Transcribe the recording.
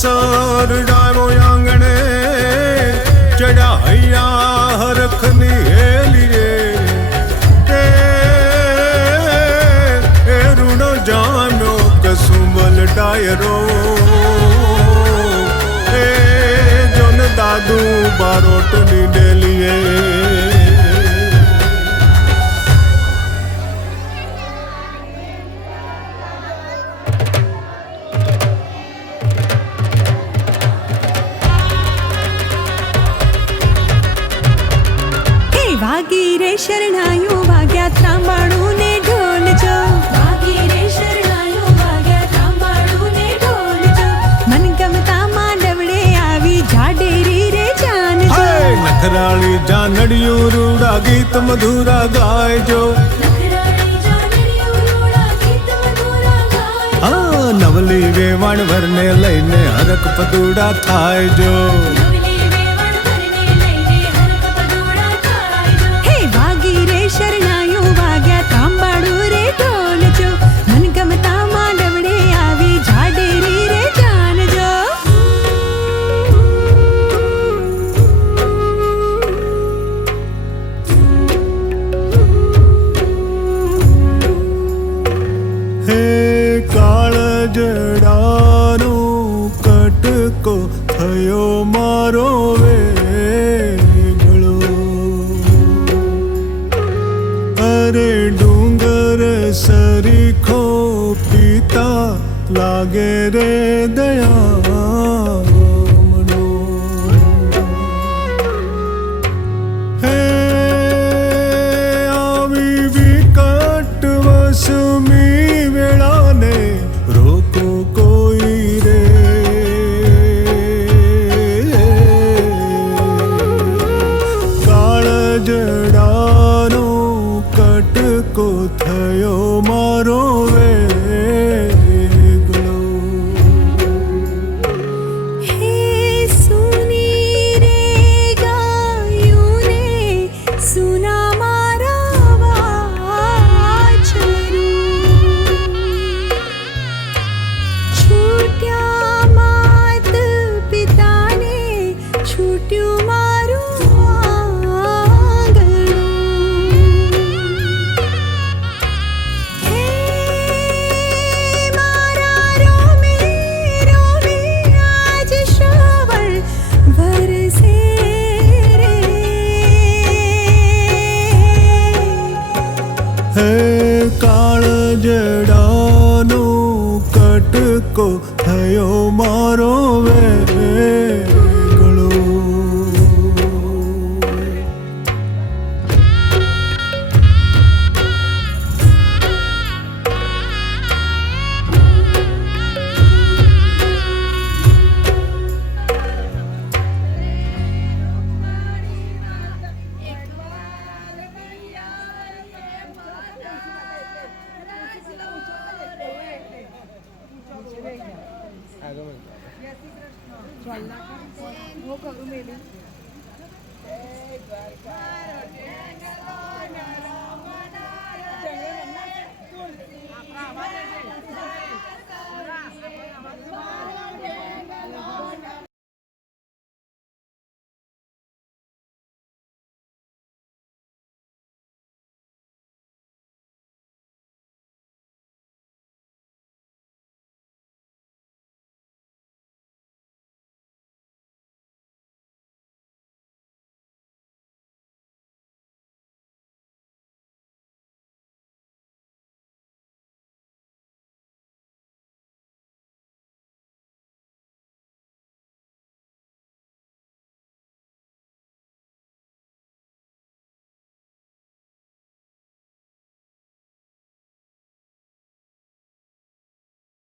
sir ડાયો આંગણે ચડાયા હરખની હેલી રે રૂડો જામ્યો કસુંબલ ડાયરો એ જોન દાદુ બારોટની ડેલીએ વાગી રે શરણાયું વાગ્યા ત્રાંબાળું ને ઢોલ જો વાગી રે શરણાયું વાગ્યા ત્રાંબાળું ને ઢોલ જો મન ગમતા માંડવડે આવી જાડેરી રે જાન જો નખરાળી જાનડિયું રૂડા ગીત મધુરા ગાયજો નવલી વેવાણ ભરને લઈને હરક પદુડા થાય જો શરણાયું વાગ્યા ત્રાંબાળું રે ઢોલ જો મન ગમતા માંડવડે આવી જાડેરી રે જાન જો હે કાળ જડાનો કટકો થયો મારો ડુંગર સરીખો પીતા લાગે રે દયા મનો હે આવી વિકટ વસમી વેળાને રોકો કોઈ રે કાળ જડાનો કટકો થયો મારો વેગળો હે સુની રે ગાયું ને સુના મારા વાછરું છૂટ્યા માત પિતાને છૂટ્યું મારું હે કાળ જડાનો કટકો થયો મારો વે